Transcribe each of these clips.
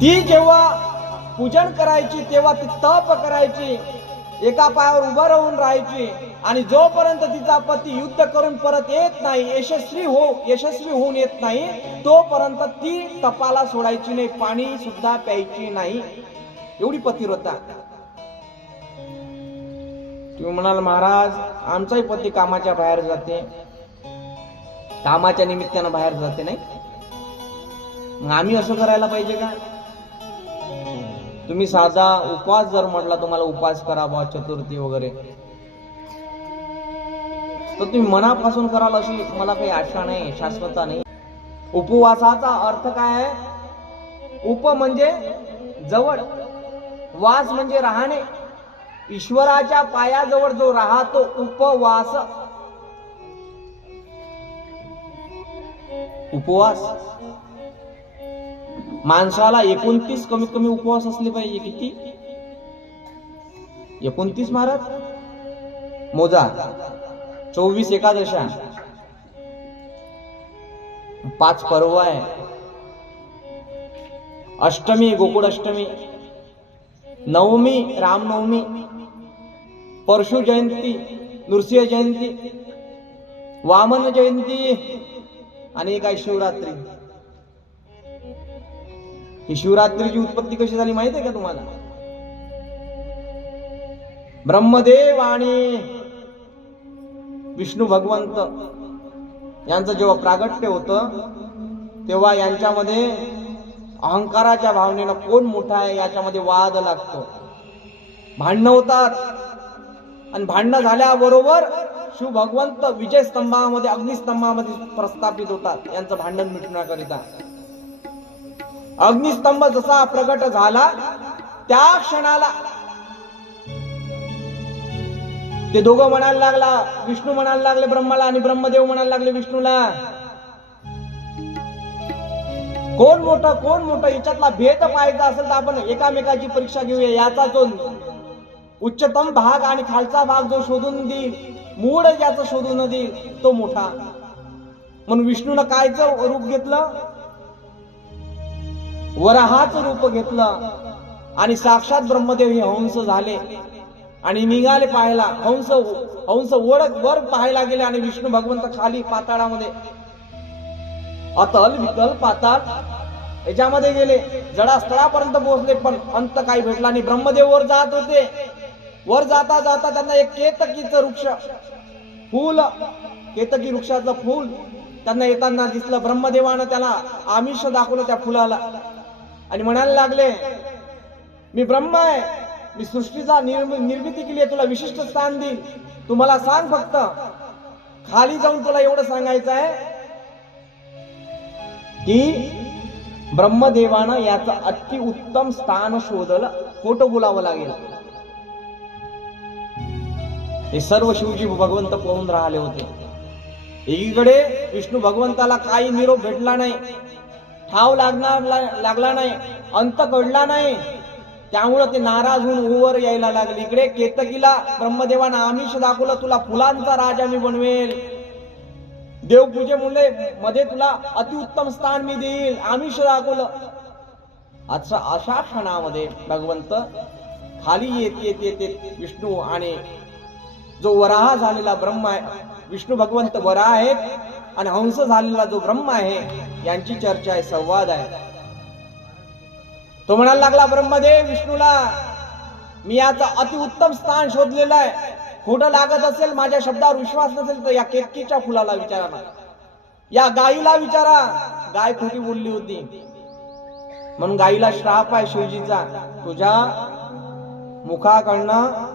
ती जेव्हा पूजन करायची तेव्हा ती तप करायची, एका पायावर उभा राहून राहायची आणि जोपर्यंत तिचा पती युद्ध करून परत येत नाही, यशस्वी होऊन येत नाही, तोपर्यंत ती तपाला सोडायची नाही, पाणी सुद्धा प्यायची नाही. एवढी पतिव्रता. तुम्ही म्हणाल महाराज आमचाही पती कामाच्या बाहेर जाते, कामाच्या निमित्तानं बाहेर जाते, नाही मग आम्ही असं करायला पाहिजे का? तुम्ही साधा उपवास जर म्हटला, तुम्हाला उपवास करावा चतुर्थी वगैरे, तर तुम्ही मनापासून कराल अशी मला काही आशा नाही, शाश्वता नाही. उपवासाचा अर्थ काय आहे? उप म्हणजे जवळ, वास म्हणजे राहणे. ईश्वराच्या पायाजवळ जो राहतो उपवास. उपवास माणसाला 29 कमीत कमी उपवास असले पाहिजे. किती? 29 महाराज मोजा. 24 एकादशा, 5 पर्व आहे, अष्टमी गोकुळ अष्टमी, नवमी रामनवमी, परशु जयंती, नृसिंह जयंती, वामन जयंती आणि काय शिवरात्री. ही शिवरात्रीची उत्पत्ती कशी झाली माहिती आहे का तुम्हाला? ब्रह्मदेव आणि विष्णू भगवंत यांचं जेव्हा प्रागट्य होतं तेव्हा यांच्यामध्ये अहंकाराच्या भावनेनं कोण मोठा आहे याच्यामध्ये वाद लागतो, भांडणं होतात. आणि भांडणं झाल्याबरोबर शिव भगवंत विजय स्तंभामध्ये अग्निस्तंभामध्ये प्रस्थापित होतात यांचं भांडण मिटवण्याकरिता. अग्निस्तंभ जसा प्रगट झाला त्या क्षणाला ते दोघं म्हणायला लागला, विष्णू म्हणायला लागले ब्रह्माला आणि ब्रह्मदेव म्हणायला लागले विष्णूला, कोण मोठं याच्यातला भेद पाहायचा असेल तर आपण एकामेकाची परीक्षा घेऊया. याचा जो उच्चतम भाग आणि खालचा भाग जो शोधून देईल, मूळ ज्याचं शोधून देईल तो मोठा. म्हणून विष्णूनं कायचं रूप घेतलं? वराहाचं रूप घेतलं आणि साक्षात ब्रह्मदेव हे हंस झाले आणि निघाले पाहायला. हंस वर पाहायला गेले आणि विष्णू भगवंत खाली पाताळामध्ये, अतल वितल पाताळ याच्यामध्ये गेले, जडास्थळापर्यंत पोहोचले, पण अंत काही भेटला नाही. ब्रह्मदेव वर जात होते. वर जाता जाता त्यांना एक केतकीचं वृक्ष फूल, केतकी वृक्षाचं फूल त्यांना येताना दिसलं. ब्रह्मदेवानं त्याला आमिष दाखवलं त्या फुलाला आणि म्हणायला लागले, मी ब्रह्म आहे, मी सृष्टीचा निर्मिती केली आहे, तुला विशिष्ट स्थान देईल, तू मला सांग, फक्त खाली जाऊन तुला एवढं सांगायचं आहे की ब्रह्मदेवानं याचं अतिउत्तम स्थान शोधलं. खोटं बोलावं लागेल. हे सर्व शिवजी भगवंत पळून राहिले होते. एकीकडे विष्णू भगवंताला काही निरोप भेटला नाही, ठाव लागला नाही, अंत कळला नाही, त्यामुळे ते नाराज होऊन वर यायला लागले. इकडे केतकीला ब्रह्मदेवानं आमिष दाखवलं, तुला फुलांचा राजा मी बनवेल, देवपूजेमुळे मध्ये तुला अतिउत्तम स्थान मी देईल, आमिष दाखवलं. अशा क्षणामध्ये भगवंत खाली येते विष्णू आणि जो वराह झालेला ब्रह्म आहे, विष्णू भगवंत वराह आहेत आणि हंस झालेला जो ब्रह्म आहे यांची चर्चा आहे, संवाद आहे. तो म्हणायला लागला ब्रह्मदेव विष्णूला, मी याचं अतिउत्तम स्थान शोधलेलं आहे, खोटं लागत असेल, माझ्या शब्दावर विश्वास नसेल तर या केतकीच्या फुलाला विचारा ना, या गाईला विचारा, गाय खोटी बोलली होती म्हणून गाईला श्राप आहे शिवजीचा, तुझ्या मुखाकडनं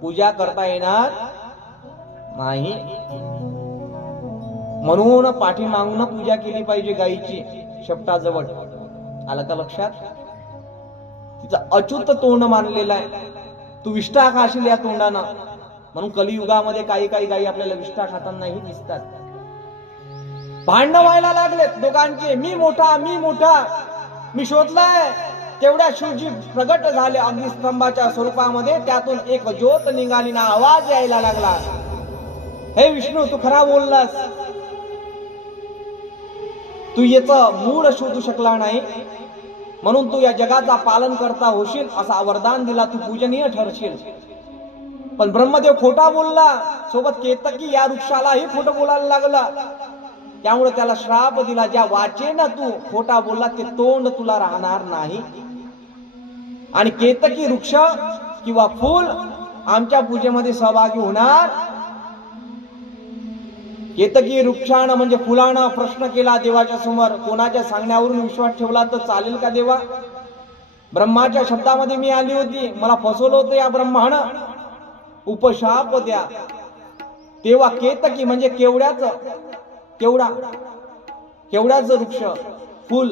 पूजा करता येणार नाही, म्हणून पाठीमागून पूजा केली पाहिजे गायीची शेपटाजवळ. आलं का लक्षात? तिचं अच्युत तोंड मानलेलं आहे, तू विष्ठा खाशील या तोंडानं. म्हणून कलियुगामध्ये काही गायी आपल्याला विष्ठा खातानाही दिसतात. भांडण व्हायला लागलेत दोघांचे, मी मोठा मी शोधलाय. तेवढ्या शिवजी प्रगट झाले अग्निस्तंभाच्या स्वरूपामध्ये, त्यातून एक ज्योत निघाली ना आवाज यायला लागला, हे विष्णू तू खरा बोललास, तू याचं मूळ शोधू शकला नाही, म्हणून तू या जगाचा पालन करता होशील असा वरदान दिला, तू पूजनीय ठरशील. पण ब्रह्मदेव खोटा बोलला, सोबत केतकी या वृक्षालाही खोटं बोलायला लागला. त्यामुळे त्याला श्राप दिला, ज्या वाचेनं तू खोटा बोलला ते तोंड तुला राहणार नाही. आणि केतकी वृक्ष किंवा फूल आमच्या पूजेमध्ये सहभागी होणार. केतकी वृक्षानं म्हणजे फुलानं प्रश्न केला देवाच्या समोर, कोणाच्या सांगण्यावरून विश्वास ठेवला तर चालेल का देवा? ब्रह्माच्या शब्दामध्ये मी आली होती, मला फसवलं होतं या ब्रह्मानं, उपशाप द्या. तेव्हा केतकी म्हणजे केवड्याचं वृक्ष फुल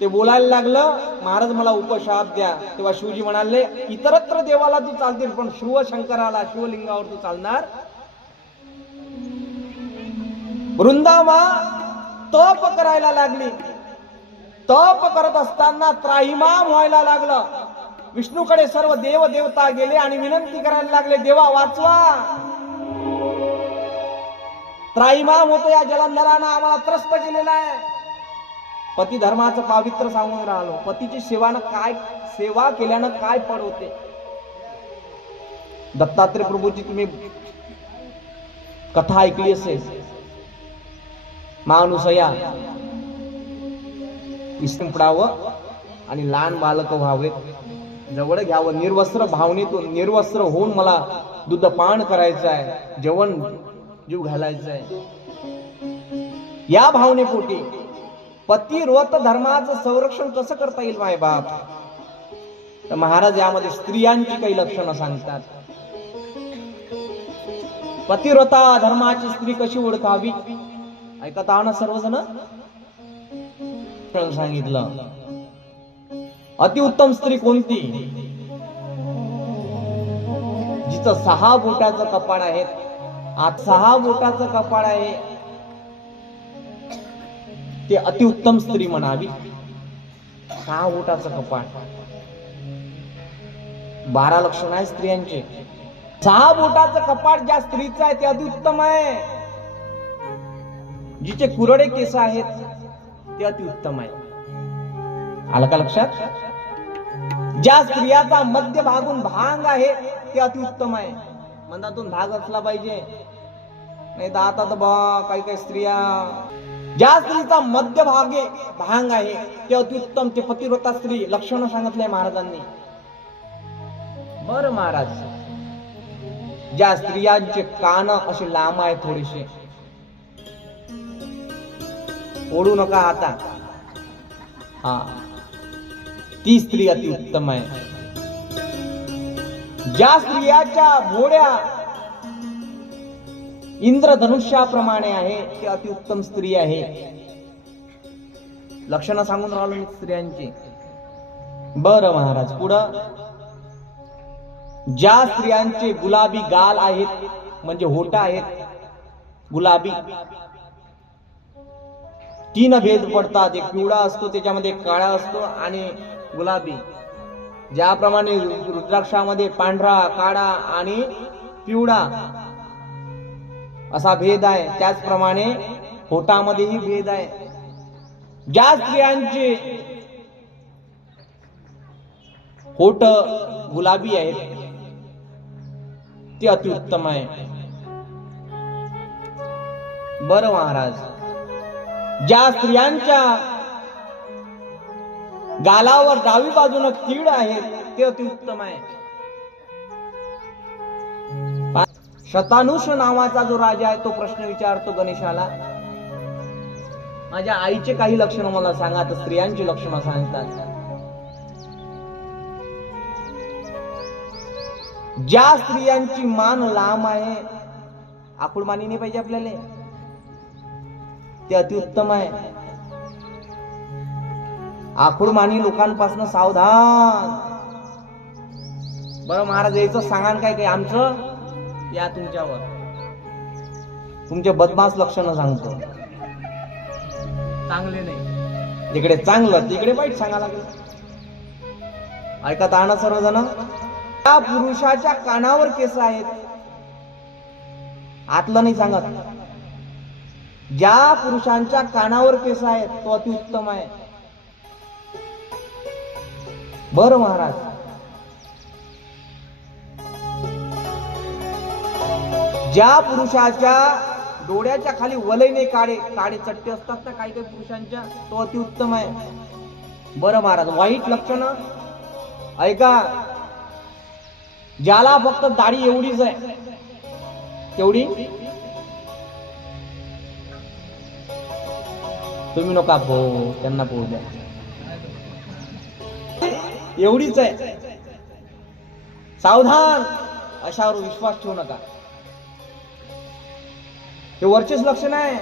ते बोलायला लागलं, महाराज मला उपशाप द्या. तेव्हा शिवजी म्हणाले, इतरत्र देवाला तू चालतील पण शिवशंकराला, शिवलिंगावर तू चालणार. वृंदामा तप करायला लागली. तप करत असताना त्राहिमाम व्हायला लागलं. विष्णूकडे सर्व देव देवता गेले आणि विनंती करायला लागले, देवा वाचवा. त्राहिमाम होतो या जलंधरानं आम्हाला त्रस्त केलेला आहे. पती धर्माचं पावित्र सांगून राहिलो. पतीची सेवा केल्यानं काय फळ होते? दत्तात्रय प्रभूची तुम्ही कथा ऐकली असेल. मानुसया विष्णुपडावं आणि लहान बालक व्हावे, जवळ घ्यावं, निर्वस्त्र भावनेतून निर्वस्त्र होऊन मला दूधपान करायचं आहे, जेवण जीव घालायचं आहे. या भावनेपोटी पतिव्रत धर्माचं संरक्षण कसं करता येईल माय बाप? तर महाराज यामध्ये स्त्रियांची काही लक्षणं सांगतात. पतिव्रता धर्माची स्त्री कशी ओळखावी ऐकत आहो ना सर्वजण. सांगितलं अतिउत्तम स्त्री कोणती? जिचं 6 बोटाचं कपाळ आहे, 6 बोटाचं कपाळ आहे, ते अतिउत्तम स्त्री म्हणावी. 6 बोटाचं कपाळ, 12 लक्षण आहे स्त्रियांचे. 6 बोटाचं कपाळ ज्या स्त्रीचं आहे ते अतिउत्तम आहे. जिचे कुरडे केस आहेत ते अतिउत्तम आहे. आलं का लक्षात? ज्या स्त्रियाचा मध्य भागून भांग आहे ते अतिउत्तम आहे. मनातून भाग असला पाहिजे, नाही तर आता तर काही काही स्त्रिया. ज्या स्त्रीचा मध्य भागे भांग आहे ते अतिउत्तम, ते पतिव्रता स्त्री. लक्षण सांगितलंय महाराजांनी. बर महाराज, ज्या स्त्रियांचे कान असे लांब आहे थोडेसे, ओढू नका आता, हा, ती स्त्री अतिउत्तम आहे. ज्या स्त्रियाच्या भोड्या इंद्रधनुष्याप्रमाणे आहे ते अतिउत्तम स्त्री आहे. लक्षणं सांगून राहिलो मी स्त्रियांची. बर महाराज, पुढं ज्या स्त्रियांचे गुलाबी गाल आहेत म्हणजे होठ आहेत गुलाबी, 3 भेद पडतात. एक पिवळा असतो, त्याच्यामध्ये काळा असतो आणि गुलाबी. ज्याप्रमाणे रुद्राक्षामध्ये पांढरा, काळा आणि पिवळा असा भेद आहे, त्याचप्रमाणे होठामध्येही भेद आहे. ज्या स्त्रियांचे होठ गुलाबी आहेत ते अतिउत्तम आहे. बरं महाराज, ज्या स्त्रियांच्या गालावर डावी बाजूने तीळ आहे ते अतिउत्तम आहे. शतानुष नावाचा जो राजा आहे तो प्रश्न विचारतो गणेशाला, माझ्या आईचे काही लक्षण मला सांगा. तर स्त्रियांची लक्षणं सांगतात. ज्या स्त्रियांची मान लांब आहे, आकुळमानी नाही पाहिजे आपल्याला, ते अतिउत्तम आहे. आकुळमानी लोकांपासून सावधान. बरं महाराज, याचं सांगा काय काय आमचं, या तुमच्यावर तुमचे बदमाश लक्षणं सांगतो. चांगले नाही, जिकडे चांगलं तिकडे वाईट सांगा लागेल. ऐकत आण सर्वजण. त्या पुरुषाच्या कानावर केस आहेत, आतलं नाही सांगत. ज्या पुरुषांच्या कानावर केस आहेत तो अतिउत्तम आहे. बर महाराज, ज्या पुरुषाच्या डोळ्याच्या खाली वलयने काळे काळे चट्टे असतात ना काही काही पुरुषांच्या, तो अतिउत्तम आहे. बरं महाराज, वाईट लक्षण ऐका. ज्याला फक्त दाढी एवढीच आहे तेवढी, तुम्ही नका पाहू, त्यांना पाहू द्या, एवढीच आहे. सावधान, अशावर विश्वास ठेवू नका. हे वरचेच लक्षण आहे.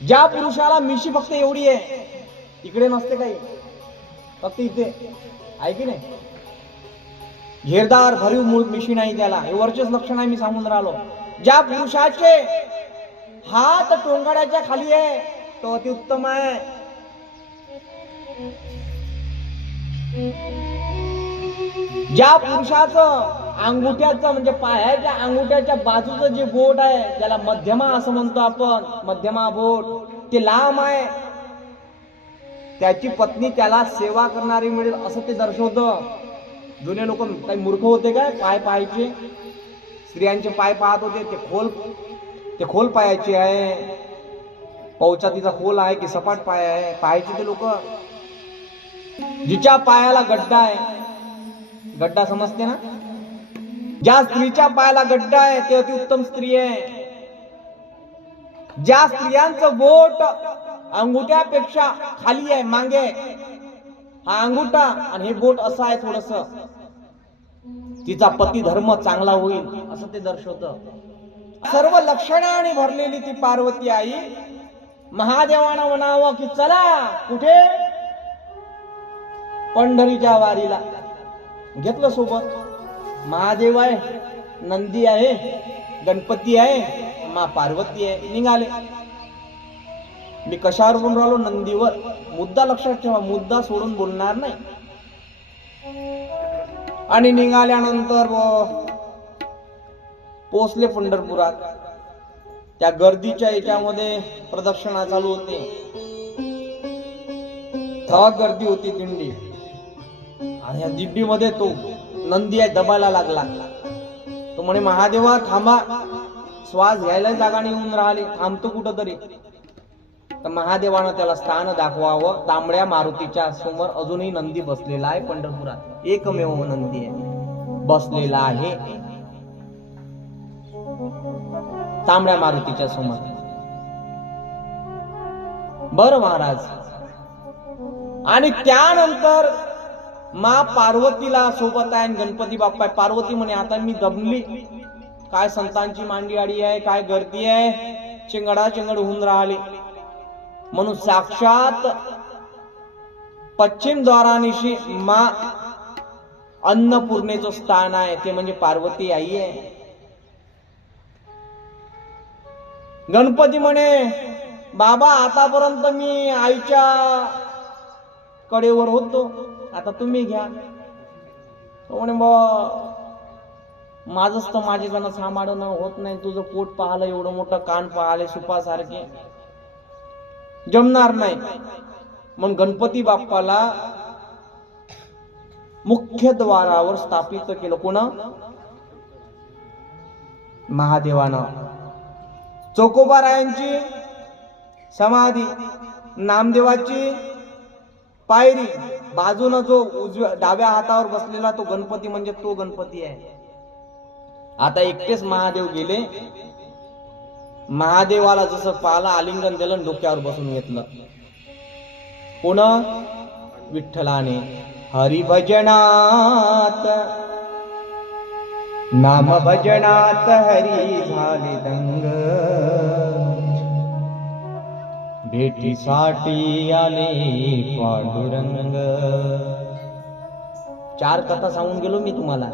ज्या पुरुषाला मिशी फक्त एवढी आहे, इकडे नसते काही, फक्त इथे आहे की नाही, घेरदार भरीव मूळ मिशी नाही त्याला, हे वरचेच लक्षण आहे. मी सांगून राहिलो, ज्या पुरुषाचे हात टोंगाड्याच्या खाली आहे तो अतिउत्तम आहे. ज्या पुरुषाचं अंगुठ्याचं म्हणजे पायाच्या अंगुठ्याच्या बाजूचं जे बोट आहे, ज्याला मध्यमा असं म्हणतो आपण, मध्यमा बोट, ते लांब आहे, त्याची पत्नी त्याला सेवा करणारी मिळेल असं ते दर्शवतं. जुने लोक काही मूर्ख होते काय, पाय पाहायचे, स्त्रियांचे पाय पाहत होते, ते खोल पायाचे आहे, पौचातीचा खोल आहे की सपाट पाय आहे, पाहायचे ते लोक. जिच्या पायाला गड्डा आहे, गड्डा समजते ना, ज्या स्त्रीच्या पायाला गड्डा आहे ते अतिउत्तम स्त्री आहे. ज्या स्त्रियांचं बोट अंगुठ्यापेक्षा खाली आहे, मागे, हा अंगुठा आणि हे बोट असं आहे थोडस, तिचा पती धर्म चांगला होईल असं ते दर्शवतं. सर्व लक्षणाने भरलेली ती पार्वती आई महादेवानं म्हणावं की चला कुठे, पंढरीच्या वारीला. घेतलं सोबत. महादेव आहे, नंदी आहे, गणपती आहे, मा पार्वती आहे, निघाले. मी कशावर बोलून राहिलो, नंदीवर. मुद्दा लक्षात ठेवा, मुद्दा सोडून बोलणार नाही. आणि निघाल्यानंतर पोचले पंढरपुरात. त्या गर्दीच्या याच्यामध्ये प्रदक्षिणा चालू होते, थक गर्दी होती दिंडी. आणि या दिंडीमध्ये तो नंदी आहे दबायला लागला. तो म्हणे महादेवा थांबा, श्वास घ्यायला जागा नाही येऊन राहिली, थांबतो कुठं तरी. तर महादेवानं त्याला स्थान दाखवावं. तांबड्या मारुतीच्या समोर अजूनही नंदी बसलेला आहे पंढरपुरात, एकमेव नंदी आहे बसलेला आहे तांबड्या मारुतीच्या समोर. बर महाराज, आणि त्यानंतर मा पार्वतीला सोबत आहे, गणपती बाप्पा. पार्वती म्हणे आता मी दमली, काय संतांची मांडी आडी आहे, काय गर्दी आहे, चिंगडा चिंगड होऊन राहिली. म्हणून साक्षात पश्चिम द्वारानिशी मा अन्नपूर्णेचं स्थान आहे, ते म्हणजे पार्वती आई आहे. गणपती म्हणे बाबा आतापर्यंत मी आईच्या कडेवर होतो, आता तुम्ही घ्या. तो म्हणे माझंच तर माझे जण सांभाळणं होत नाही, तुझं पोट पाहिलं, एवढं मोठं कान पाहिले सुपासारखे, जमणार नाही. म्हणून गणपती बाप्पाला मुख्य द्वारावर स्थापित केलं. कोण? महादेवानं. चोकोबारायांची समाधी, नामदेवाची पायरी, बाजूनं जो उजव्या डाव्या हातावर बसलेला तो गणपती म्हणजे तो गणपती आहे. आता एकटेच महादेव गेले. महादेवाला जसं पाला आलिंगन दिलं, डोक्यावर बसून घेतलं. कोण? विठ्ठलाने. हरिभजनात नाम भजनात हरी झाले दंग, भेटीसाठी आले पांडुरंग. 4 कथा सांगून गेलो मी तुम्हाला.